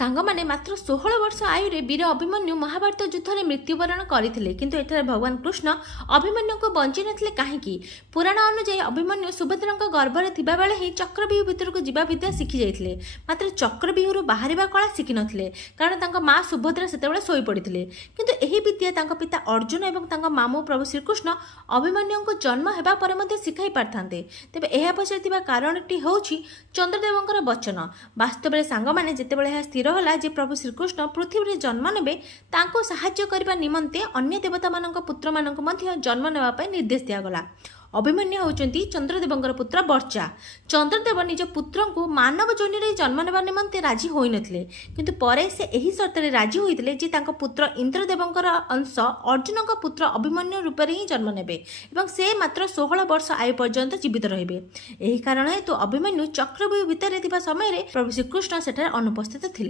ସାଙ୍ଗମାନେ ମାତ୍ର 16 ବର୍ଷ ଆୟୁରେ ବୀର ଅଭିମନ୍ୟୁ ମହାଭାରତ ଯୁଦ୍ଧରେ ମୃତ୍ୟୁବରଣ କରିଥିଲେ। କିନ୍ତୁ ଏଠାରେ ଭଗବାନ କୃଷ୍ଣ ଅଭିମନ୍ୟୁଙ୍କୁ ବଞ୍ଚି ନଥିଲେ କାହିଁକି? ପୁରାଣ ଅନୁଯାୟୀ ଅଭିମନ୍ୟୁ ସୁଭଦ୍ରାଙ୍କ ଗର୍ଭରେ ଥିବାବେଳେ ହିଁ ଚକ୍ରବ୍ୟୁହ ଭିତରକୁ ଯିବା ବିଦ୍ୟା ଶିଖି ଯାଇଥିଲେ। ମାତ୍ର ଚକ୍ରବ୍ୟୁହରୁ ବାହାରିବା କଳା ଶିଖିନଥିଲେ, କାରଣ ତାଙ୍କ ମା ସୁଭଦ୍ରା ସେତେବେଳେ ଶୋଇପଡ଼ିଥିଲେ। କିନ୍ତୁ ଏହି ବିଦ୍ୟା ତାଙ୍କ ପିତା ଅର୍ଜୁନ ଏବଂ ତାଙ୍କ ମାମୁଁ ପ୍ରଭୁ ଶ୍ରୀକୃଷ୍ଣ ଅଭିମନ୍ୟୁଙ୍କୁ ଜନ୍ମ ହେବା ପରେ ମଧ୍ୟ ଶିଖାଇ ପାରିଥାନ୍ତେ। ତେବେ ଏହା ପଛରେ ଥିବା କାରଣଟି ହେଉଛି ଚନ୍ଦ୍ରଦେବଙ୍କର ବଚନ। ବାସ୍ତବରେ ସାଙ୍ଗମାନେ ଯେତେବେଳେ ଏହା ସ୍ଥିର ହେଲା ଯେ ପ୍ରଭୁ ଶ୍ରୀକୃଷ୍ଣ ପୃଥିବୀରେ ଜନ୍ମ ନେବେ, ତାଙ୍କୁ ସାହାଯ୍ୟ କରିବା ନିମନ୍ତେ ଅନ୍ୟ ଦେବତାମାନଙ୍କ ପୁତ୍ରମାନଙ୍କୁ ମଧ୍ୟ ଜନ୍ମ ନେବା ପାଇଁ ନିର୍ଦ୍ଦେଶ ଦିଆଗଲା। ଅଭିମନ୍ୟୁ ହେଉଛନ୍ତି ଚନ୍ଦ୍ରଦେବଙ୍କର ପୁତ୍ର ବର୍ଚା। ଚନ୍ଦ୍ରଦେବ ନିଜ ପୁତ୍ରଙ୍କୁ ମାନବ ଯୋନିରେ ଜନ୍ମ ନେବା ନିମନ୍ତେ ରାଜି ହୋଇନଥିଲେ, କିନ୍ତୁ ପରେ ସେ ଏହି ସର୍ତ୍ତରେ ରାଜି ହୋଇଥିଲେ ଯେ ତାଙ୍କ ପୁତ୍ର ଇନ୍ଦ୍ରଦେବଙ୍କର ଅଂଶ ଅର୍ଜୁନଙ୍କ ପୁତ୍ର ଅଭିମନ୍ୟୁ ରୂପରେ ହିଁ ଜନ୍ମ ନେବେ ଏବଂ ସେ ମାତ୍ର 16 ବର୍ଷ ଆୟୁ ପର୍ଯ୍ୟନ୍ତ ଜୀବିତ ରହିବେ। ଏହି କାରଣ ହେତୁ ଅଭିମନ୍ୟୁ ଚକ୍ରବ୍ୟୁହ ଭିତରେ ଥିବା ସମୟରେ ପ୍ରଭୁ ଶ୍ରୀକୃଷ୍ଣ ସେଠାରେ ଅନୁପସ୍ଥିତ ଥିଲେ।